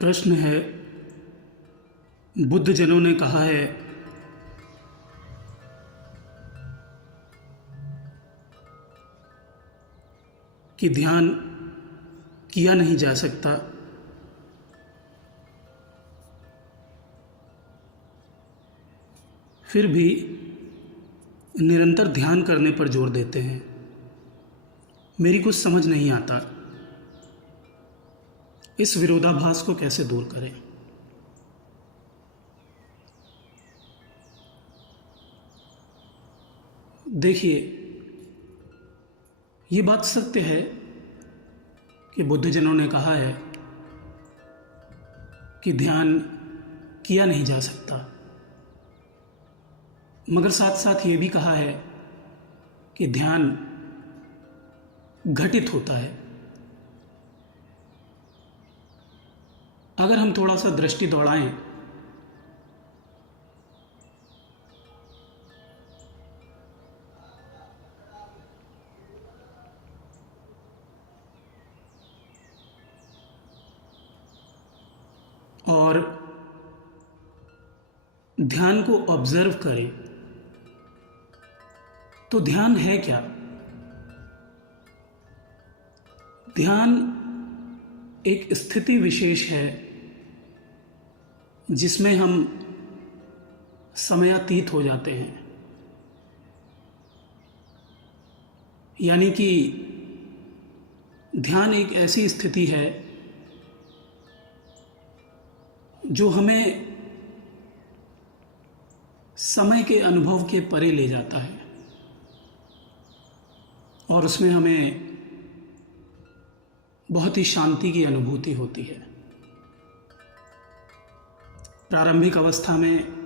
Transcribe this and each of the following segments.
प्रश्न है, बुद्ध जनों ने कहा है कि ध्यान किया नहीं जा सकता, फिर भी निरंतर ध्यान करने पर जोर देते हैं। मेरी कुछ समझ नहीं आता, इस विरोधाभास को कैसे दूर करें। देखिए, ये बात सत्य है कि बुद्धजनों ने कहा है कि ध्यान किया नहीं जा सकता, मगर साथ साथ ये भी कहा है कि ध्यान घटित होता है। अगर हम थोड़ा सा दृष्टि दौड़ाएं और ध्यान को ऑब्जर्व करें, तो ध्यान है क्या? ध्यान एक स्थिति विशेष है जिसमें हम समयातीत हो जाते हैं। यानी कि ध्यान एक ऐसी स्थिति है जो हमें समय के अनुभव के परे ले जाता है और उसमें हमें बहुत ही शांति की अनुभूति होती है। प्रारंभिक अवस्था में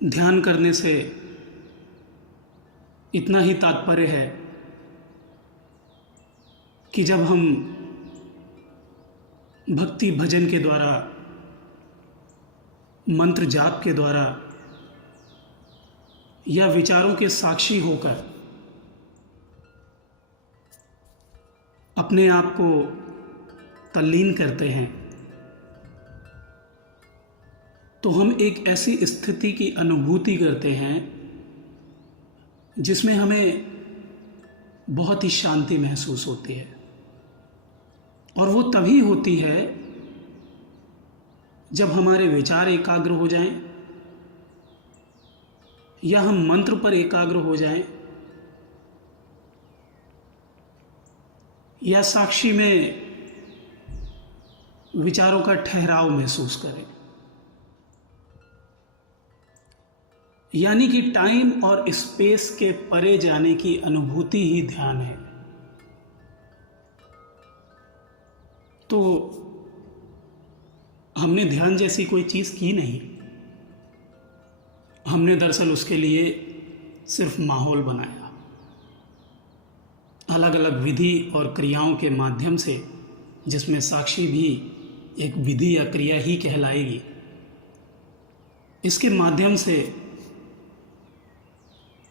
ध्यान करने से इतना ही तात्पर्य है कि जब हम भक्ति भजन के द्वारा, मंत्र जाप के द्वारा या विचारों के साक्षी होकर अपने आप को तल्लीन करते हैं, तो हम एक ऐसी स्थिति की अनुभूति करते हैं जिसमें हमें बहुत ही शांति महसूस होती है। और वो तभी होती है जब हमारे विचार एकाग्र हो जाएं या हम मंत्र पर एकाग्र हो जाएं या साक्षी में विचारों का ठहराव महसूस करें। यानी कि टाइम और स्पेस के परे जाने की अनुभूति ही ध्यान है। तो हमने ध्यान जैसी कोई चीज़ की नहीं, हमने दरअसल उसके लिए सिर्फ माहौल बनाया। अलग अलग विधि और क्रियाओं के माध्यम से, जिसमें साक्षी भी एक विधि या क्रिया ही कहलाएगी, इसके माध्यम से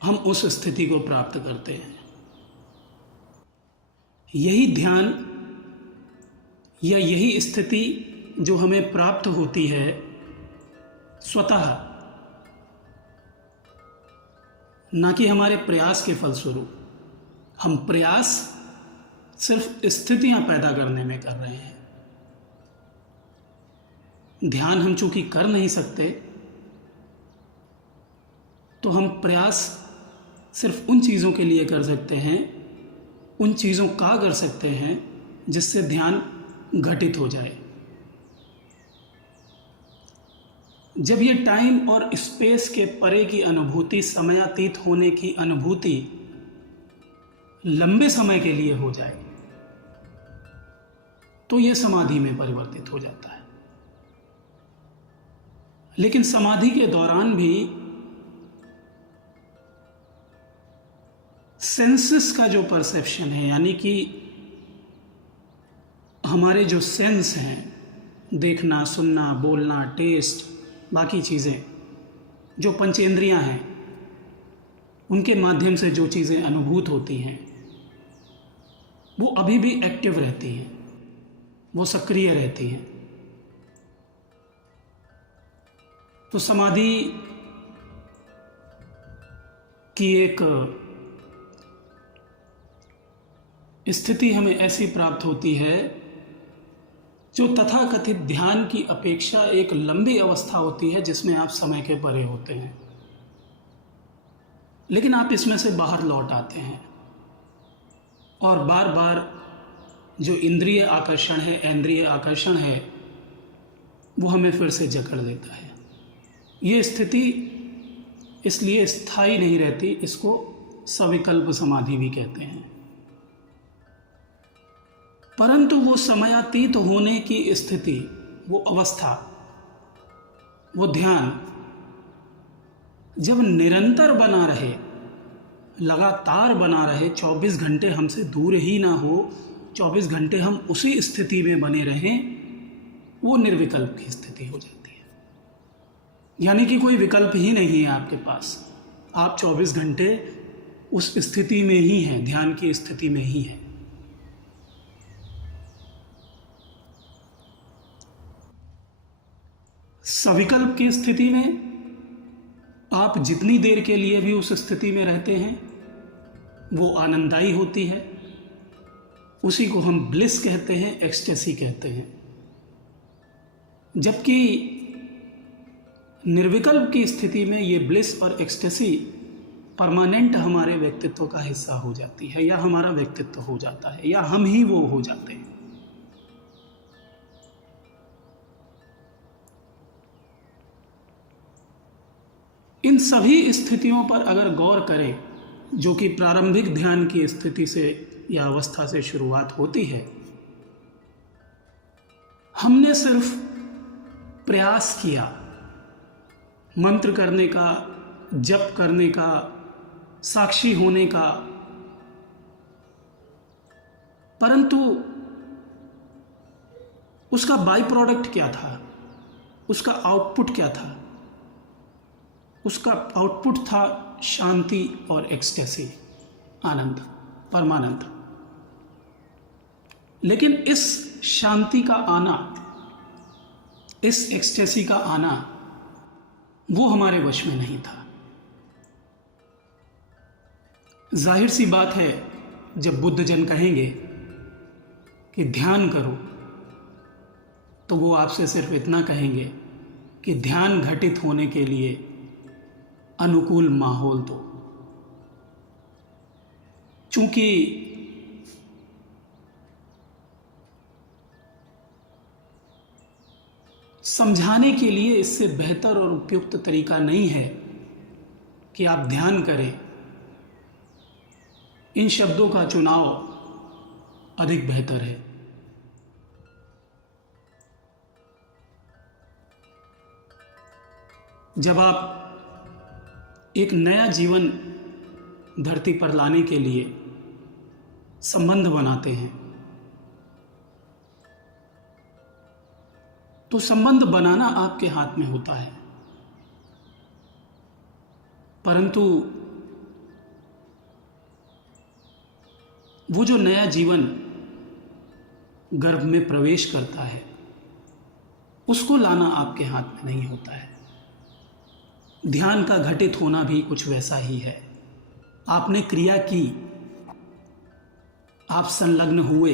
हम उस स्थिति को प्राप्त करते हैं। यही ध्यान या यही स्थिति जो हमें प्राप्त होती है स्वतः, ना कि हमारे प्रयास के फलस्वरूप। हम प्रयास सिर्फ स्थितियां पैदा करने में कर रहे हैं। ध्यान हम चूंकि कर नहीं सकते, तो हम प्रयास सिर्फ उन चीज़ों के लिए कर सकते हैं, उन चीज़ों का कर सकते हैं जिससे ध्यान घटित हो जाए। जब ये टाइम और स्पेस के परे की अनुभूति, समयातीत होने की अनुभूति लंबे समय के लिए हो जाए, तो ये समाधि में परिवर्तित हो जाता है। लेकिन समाधि के दौरान भी सेंसेस का जो परसेप्शन है, यानी कि हमारे जो सेंस हैं, देखना, सुनना, बोलना, टेस्ट, बाकी चीज़ें, जो पंचेंद्रियां हैं, उनके माध्यम से जो चीज़ें अनुभूत होती हैं वो अभी भी एक्टिव रहती हैं, वो सक्रिय रहती हैं। तो समाधि की एक स्थिति हमें ऐसी प्राप्त होती है जो तथाकथित ध्यान की अपेक्षा एक लंबी अवस्था होती है, जिसमें आप समय के परे होते हैं, लेकिन आप इसमें से बाहर लौट आते हैं और बार बार जो इंद्रिय आकर्षण है, इंद्रिय आकर्षण है, वो हमें फिर से जकड़ लेता है। ये स्थिति इसलिए स्थायी नहीं रहती, इसको सविकल्प समाधि भी कहते हैं। परंतु वो समयातीत होने की स्थिति, वो अवस्था, वो ध्यान जब निरंतर बना रहे, लगातार बना रहे, 24 घंटे हमसे दूर ही ना हो, 24 घंटे हम उसी स्थिति में बने रहें, वो निर्विकल्प की स्थिति हो जाती है। यानी कि कोई विकल्प ही नहीं है आपके पास, आप 24 घंटे उस स्थिति में ही हैं, ध्यान की स्थिति में ही हैं। सविकल्प की स्थिति में आप जितनी देर के लिए भी उस स्थिति में रहते हैं वो आनंददायी होती है, उसी को हम ब्लिस कहते हैं, एक्सटेसी कहते हैं। जबकि निर्विकल्प की स्थिति में ये ब्लिस और एक्सटेसी परमानेंट हमारे व्यक्तित्व का हिस्सा हो जाती है, या हमारा व्यक्तित्व हो जाता है, या हम ही वो हो जाते हैं। इन सभी स्थितियों पर अगर गौर करें, जो कि प्रारंभिक ध्यान की स्थिति से या अवस्था से शुरुआत होती है, हमने सिर्फ प्रयास किया, मंत्र करने का, जप करने का, साक्षी होने का, परंतु उसका बाई प्रोडक्ट क्या था, उसका आउटपुट क्या था? उसका आउटपुट था शांति और एक्सटेसी, आनंद, परमानंद। लेकिन इस शांति का आना, इस एक्सटेसी का आना, वो हमारे वश में नहीं था। जाहिर सी बात है, जब बुद्ध जन कहेंगे कि ध्यान करो, तो वो आपसे सिर्फ इतना कहेंगे कि ध्यान घटित होने के लिए अनुकूल माहौल दो। चूंकि समझाने के लिए इससे बेहतर और उपयुक्त तरीका नहीं है कि आप ध्यान करें, इन शब्दों का चुनाव अधिक बेहतर है। जब आप एक नया जीवन धरती पर लाने के लिए संबंध बनाते हैं, तो संबंध बनाना आपके हाथ में होता है, परंतु वो जो नया जीवन गर्भ में प्रवेश करता है, उसको लाना आपके हाथ में नहीं होता है। ध्यान का घटित होना भी कुछ वैसा ही है। आपने क्रिया की, आप संलग्न हुए,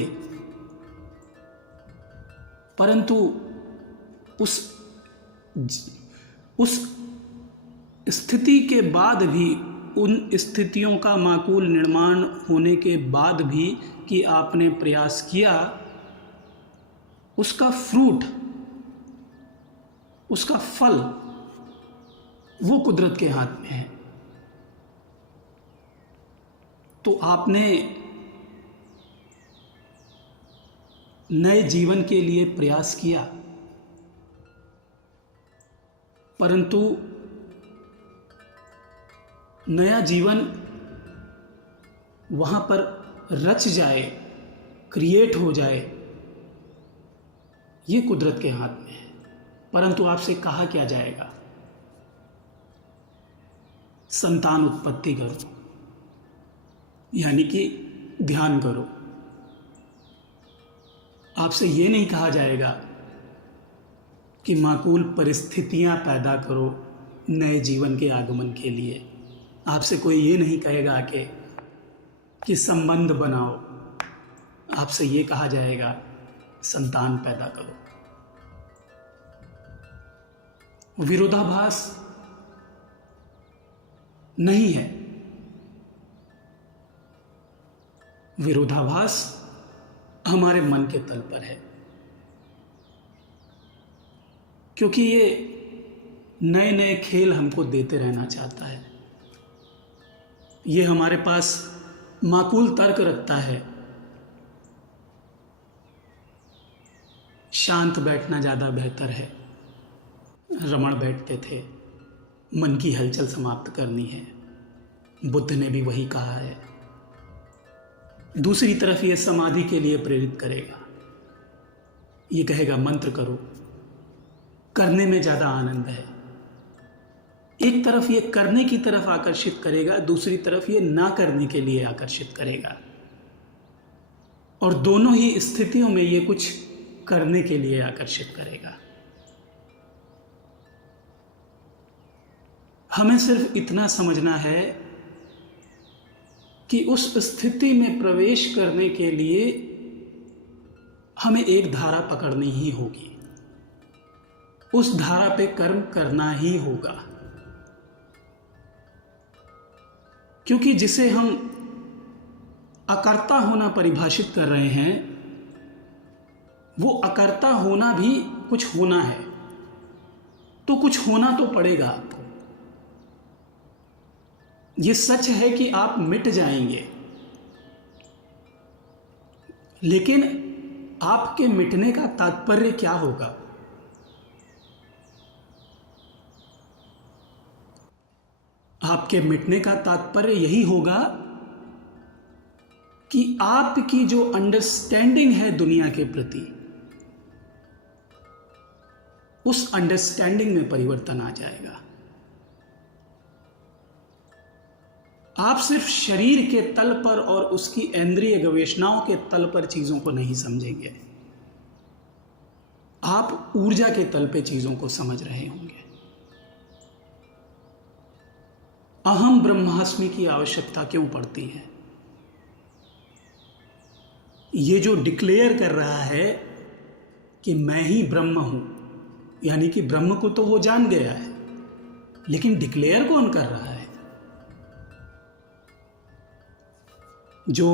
परंतु उस स्थिति के बाद भी, उन स्थितियों का माकूल निर्माण होने के बाद भी कि आपने प्रयास किया, उसका फ्रूट, उसका फल, वो कुदरत के हाथ में है। तो आपने नए जीवन के लिए प्रयास किया, परंतु नया जीवन वहाँ पर रच जाए, क्रिएट हो जाए, ये कुदरत के हाथ में है। परंतु आपसे कहा क्या जाएगा? संतान उत्पत्ति करो, यानी कि ध्यान करो। आपसे ये नहीं कहा जाएगा कि माकूल परिस्थितियां पैदा करो नए जीवन के आगमन के लिए। आपसे कोई ये नहीं कहेगा कि संबंध बनाओ। आपसे ये कहा जाएगा संतान पैदा करो। विरोधाभास नहीं है। विरोधाभास हमारे मन के तल पर है, क्योंकि ये नए नए खेल हमको देते रहना चाहता है। ये हमारे पास माकूल तर्क रखता है। शांत बैठना ज़्यादा बेहतर है। रमण बैठते थे, मन की हलचल समाप्त करनी है। बुद्ध ने भी वही कहा है। दूसरी तरफ ये समाधि के लिए प्रेरित करेगा। ये कहेगा मंत्र करो, करने में ज़्यादा आनंद है। एक तरफ ये करने की तरफ आकर्षित करेगा, दूसरी तरफ ये ना करने के लिए आकर्षित करेगा। और दोनों ही स्थितियों में ये कुछ करने के लिए आकर्षित करेगा। हमें सिर्फ इतना समझना है कि उस स्थिति में प्रवेश करने के लिए हमें एक धारा पकड़नी ही होगी। उस धारा पे कर्म करना ही होगा, क्योंकि जिसे हम अकर्ता होना परिभाषित कर रहे हैं, वो अकर्ता होना भी कुछ होना है, तो कुछ होना तो पड़ेगा आपको। ये सच है कि आप मिट जाएंगे, लेकिन आपके मिटने का तात्पर्य क्या होगा? आपके मिटने का तात्पर्य यही होगा कि आपकी जो अंडरस्टैंडिंग है दुनिया के प्रति, उस अंडरस्टैंडिंग में परिवर्तन आ जाएगा। आप सिर्फ शरीर के तल पर और उसकी इंद्रिय गवेषणाओं के तल पर चीजों को नहीं समझेंगे। आप ऊर्जा के तल पे चीजों को समझ रहे होंगे। अहम ब्रह्मास्मि की आवश्यकता क्यों पड़ती है? ये जो डिक्लेयर कर रहा है कि मैं ही ब्रह्म हूं, यानी कि ब्रह्म को तो वो जान गया है, लेकिन डिक्लेयर कौन कर रहा है? जो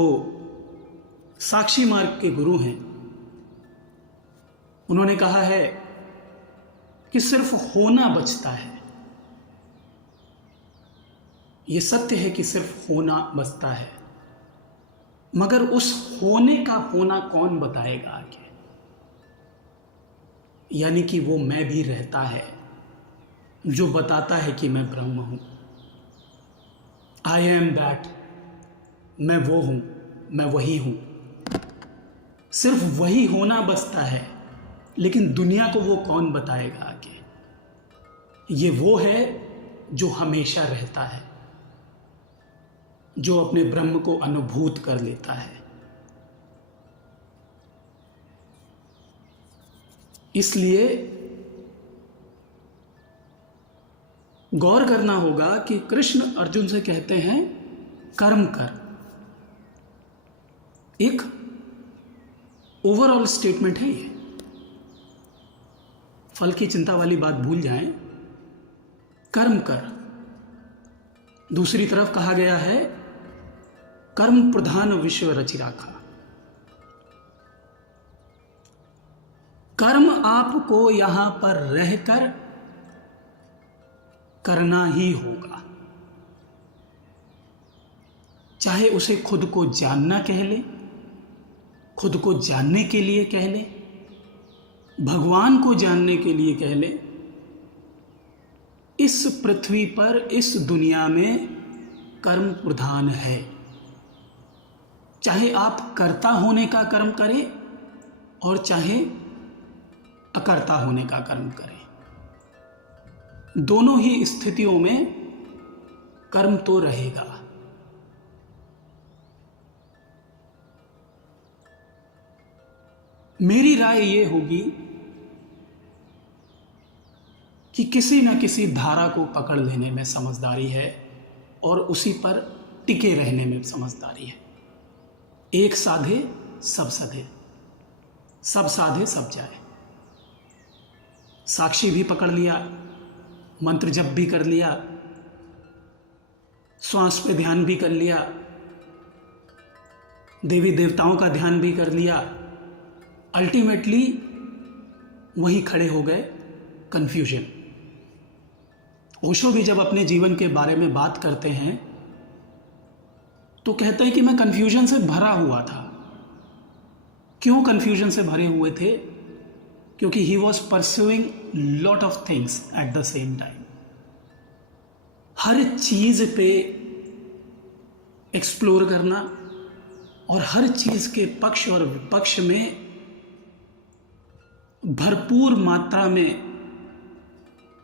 साक्षी मार्ग के गुरु हैं, उन्होंने कहा है कि सिर्फ होना बचता है। यह सत्य है कि सिर्फ होना बचता है, मगर उस होने का होना कौन बताएगा आगे? यानी कि वो मैं भी रहता है जो बताता है कि मैं ब्रह्म हूं। आई एम दैट, मैं वो हूं, मैं वही हूं। सिर्फ वही होना बचता है, लेकिन दुनिया को वो कौन बताएगा आगे? ये वो है जो हमेशा रहता है, जो अपने ब्रह्म को अनुभूत कर लेता है। इसलिए गौर करना होगा कि कृष्ण अर्जुन से कहते हैं कर्म कर। एक ओवरऑल स्टेटमेंट है ये। फल की चिंता वाली बात भूल जाएं, कर्म कर। दूसरी तरफ कहा गया है कर्म प्रधान विश्व रचि राखा। कर्म आपको यहां पर रहकर करना ही होगा, चाहे उसे खुद को जानना कह ले, खुद को जानने के लिए कह ले, भगवान को जानने के लिए कह ले। इस पृथ्वी पर, इस दुनिया में कर्म प्रधान है। चाहे आप कर्ता होने का कर्म करें और चाहे अकर्ता होने का कर्म करें, दोनों ही स्थितियों में कर्म तो रहेगा। मेरी राय ये होगी कि किसी न किसी धारा को पकड़ लेने में समझदारी है और उसी पर टिके रहने में समझदारी है। एक साधे सब सधे, सब साधे सब जाए। साक्षी भी पकड़ लिया, मंत्र जप भी कर लिया, श्वास पे ध्यान भी कर लिया, देवी देवताओं का ध्यान भी कर लिया, अल्टीमेटली वहीं खड़े हो गए कंफ्यूजन। ओशो भी जब अपने जीवन के बारे में बात करते हैं तो कहते हैं कि मैं कंफ्यूजन से भरा हुआ था। क्यों कंफ्यूजन से भरे हुए थे? क्योंकि he was pursuing lot of things at the same time. हर चीज पे एक्सप्लोर करना और हर चीज के पक्ष और विपक्ष में भरपूर मात्रा में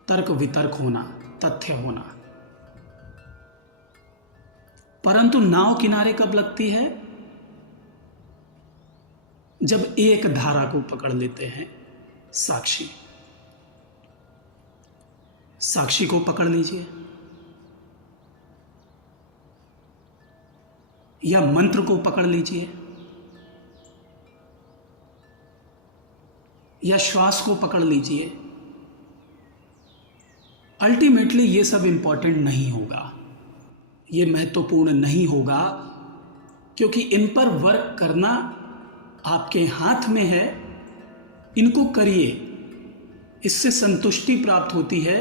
तर्क वितर्क होना, तथ्य होना। परंतु नाव किनारे कब लगती है? जब एक धारा को पकड़ लेते हैं, साक्षी। साक्षी को पकड़ लीजिए, या मंत्र को पकड़ लीजिए, या श्वास को पकड़ लीजिए। अल्टीमेटली ये सब इंपॉर्टेंट नहीं होगा, ये महत्वपूर्ण नहीं होगा, क्योंकि इन पर वर्क करना आपके हाथ में है। इनको करिए, इससे संतुष्टि प्राप्त होती है।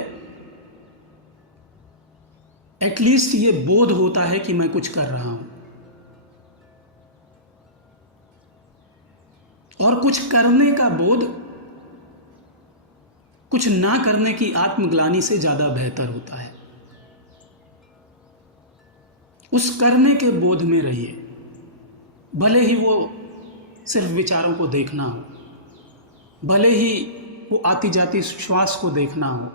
एटलीस्ट ये बोध होता है कि मैं कुछ कर रहा हूं। और कुछ करने का बोध कुछ ना करने की आत्मग्लानि से ज्यादा बेहतर होता है। उस करने के बोध में रहिए, भले ही वो सिर्फ विचारों को देखना हो, भले ही वो आती जाती श्वास को देखना हो,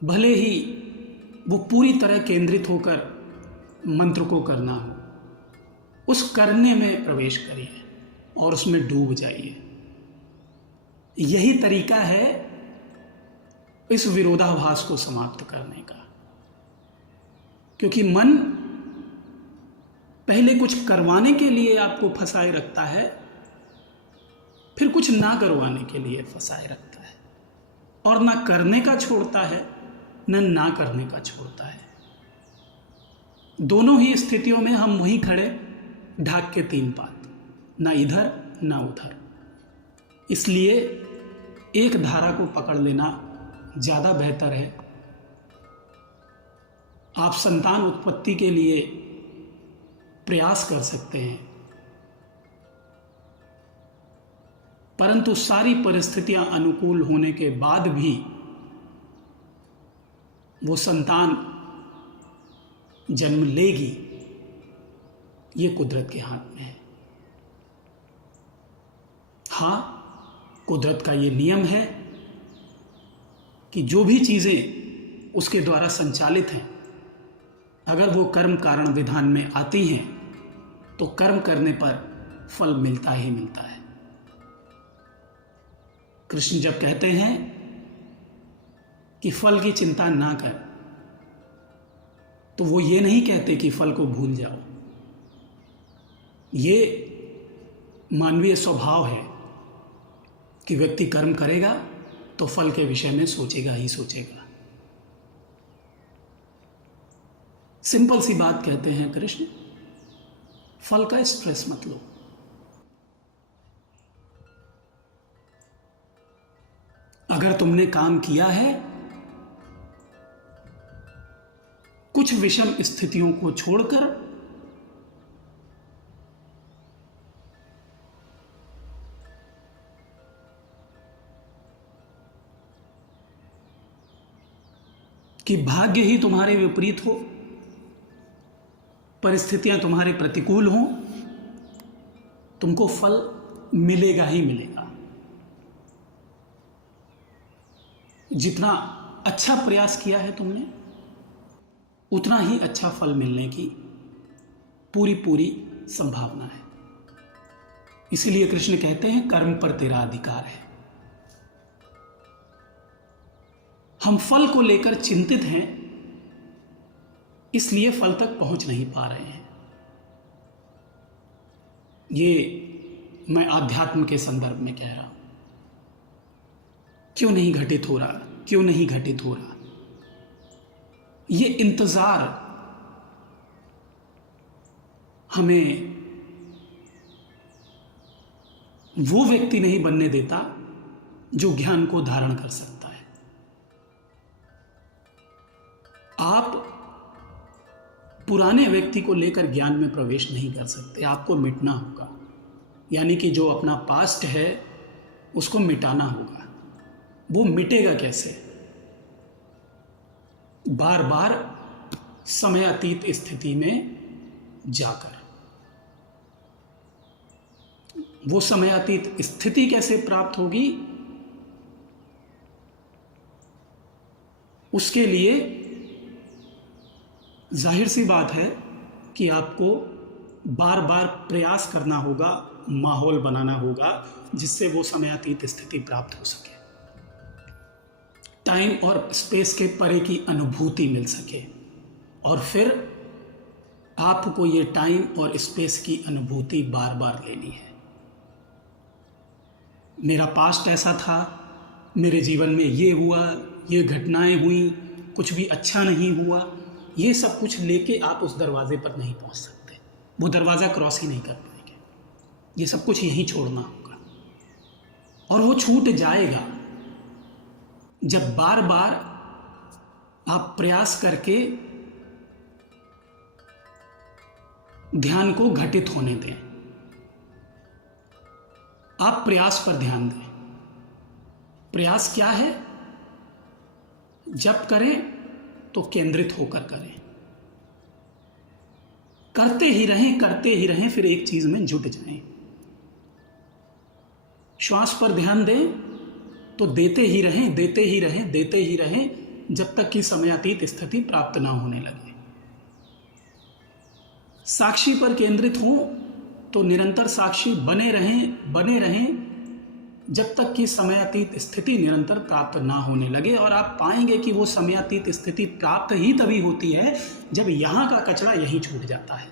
भले ही वो पूरी तरह केंद्रित होकर मंत्र को करना हो। उस करने में प्रवेश करिए और उसमें डूब जाइए। यही तरीका है इस विरोधाभास को समाप्त करने का। क्योंकि मन पहले कुछ करवाने के लिए आपको फंसाए रखता है, फिर कुछ ना करवाने के लिए फंसाए रखता है, और ना करने का छोड़ता है, ना करने का छोड़ता है। दोनों ही स्थितियों में हम वहीं खड़े, ढाक के तीन पात, ना इधर ना उधर। इसलिए एक धारा को पकड़ लेना ज़्यादा बेहतर है। आप संतान उत्पत्ति के लिए प्रयास कर सकते हैं, परंतु सारी परिस्थितियां अनुकूल होने के बाद भी वो संतान जन्म लेगी, ये कुदरत के हाथ में है। हाँ, कुदरत का ये नियम है कि जो भी चीज़ें उसके द्वारा संचालित हैं, अगर वो कर्म कारण विधान में आती हैं तो कर्म करने पर फल मिलता ही मिलता है। कृष्ण जब कहते हैं कि फल की चिंता ना कर, तो वो ये नहीं कहते कि फल को भूल जाओ। ये मानवीय स्वभाव है कि व्यक्ति कर्म करेगा तो फल के विषय में सोचेगा ही सोचेगा। सिंपल सी बात कहते हैं कृष्ण, फल का स्ट्रेस मत लो। अगर तुमने काम किया है, कुछ विषम स्थितियों को छोड़कर कि भाग्य ही तुम्हारे विपरीत हो, परिस्थितियां तुम्हारे प्रतिकूल हों, तुमको फल मिलेगा ही मिलेगा। जितना अच्छा प्रयास किया है तुमने, उतना ही अच्छा फल मिलने की पूरी पूरी संभावना है। इसीलिए कृष्ण कहते हैं कर्म पर तेरा अधिकार है। हम फल को लेकर चिंतित हैं, इसलिए फल तक पहुंच नहीं पा रहे हैं। ये मैं आध्यात्म के संदर्भ में कह रहा हूं। क्यों नहीं घटित हो रहा, क्यों नहीं घटित हो रहा? ये इंतजार हमें वो व्यक्ति नहीं बनने देता जो ज्ञान को धारण कर सकता है। आप पुराने व्यक्ति को लेकर ज्ञान में प्रवेश नहीं कर सकते, आपको मिटना होगा। यानी कि जो अपना पास्ट है उसको मिटाना होगा। वो मिटेगा कैसे? बार बार समयातीत स्थिति में जाकर। वो समयातीत स्थिति कैसे प्राप्त होगी? उसके लिए जाहिर सी बात है कि आपको बार बार प्रयास करना होगा, माहौल बनाना होगा जिससे वो समयातीत स्थिति प्राप्त हो सके, टाइम और स्पेस के परे की अनुभूति मिल सके, और फिर आपको ये टाइम और स्पेस की अनुभूति बार बार लेनी है। मेरा पास्ट ऐसा था, मेरे जीवन में ये हुआ, ये घटनाएं हुई, कुछ भी अच्छा नहीं हुआ, ये सब कुछ लेके आप उस दरवाजे पर नहीं पहुंच सकते। वो दरवाज़ा क्रॉस ही नहीं कर पाएंगे। ये सब कुछ यहीं छोड़ना होगा, और वो छूट जाएगा जब बार बार आप प्रयास करके ध्यान को घटित होने दें। आप प्रयास पर ध्यान दें। प्रयास क्या है? जब करें तो केंद्रित होकर करें, करते ही रहें, फिर एक चीज में जुट जाएं। श्वास पर ध्यान दें तो देते ही रहें जब तक कि समयातीत स्थिति प्राप्त ना होने लगे। साक्षी पर केंद्रित हो तो निरंतर साक्षी बने रहें जब तक कि समयातीत स्थिति निरंतर प्राप्त ना होने लगे। और आप पाएंगे कि वो समयातीत स्थिति प्राप्त ही तभी होती है जब यहां का कचरा यहीं छूट जाता है,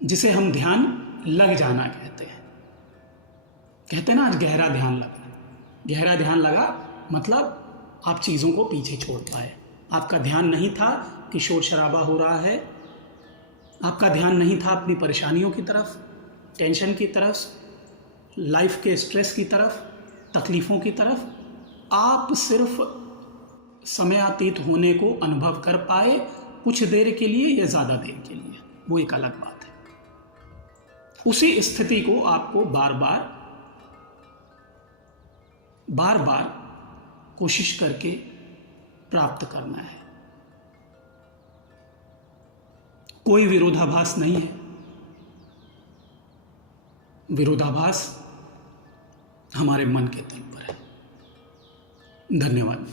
जिसे हम ध्यान लग जाना कहते हैं ना। आज गहरा ध्यान लगा मतलब आप चीज़ों को पीछे छोड़ पाए। आपका ध्यान नहीं था कि शोर शराबा हो रहा है, आपका ध्यान नहीं था अपनी परेशानियों की तरफ, टेंशन की तरफ, लाइफ के स्ट्रेस की तरफ, तकलीफ़ों की तरफ। आप सिर्फ समयातीत होने को अनुभव कर पाए, कुछ देर के लिए या ज़्यादा देर के लिए, वो एक अलग बात है। उसी स्थिति को आपको बार बार कोशिश करके प्राप्त करना है। कोई विरोधाभास नहीं है। विरोधाभास हमारे मन के तल पर है। धन्यवाद।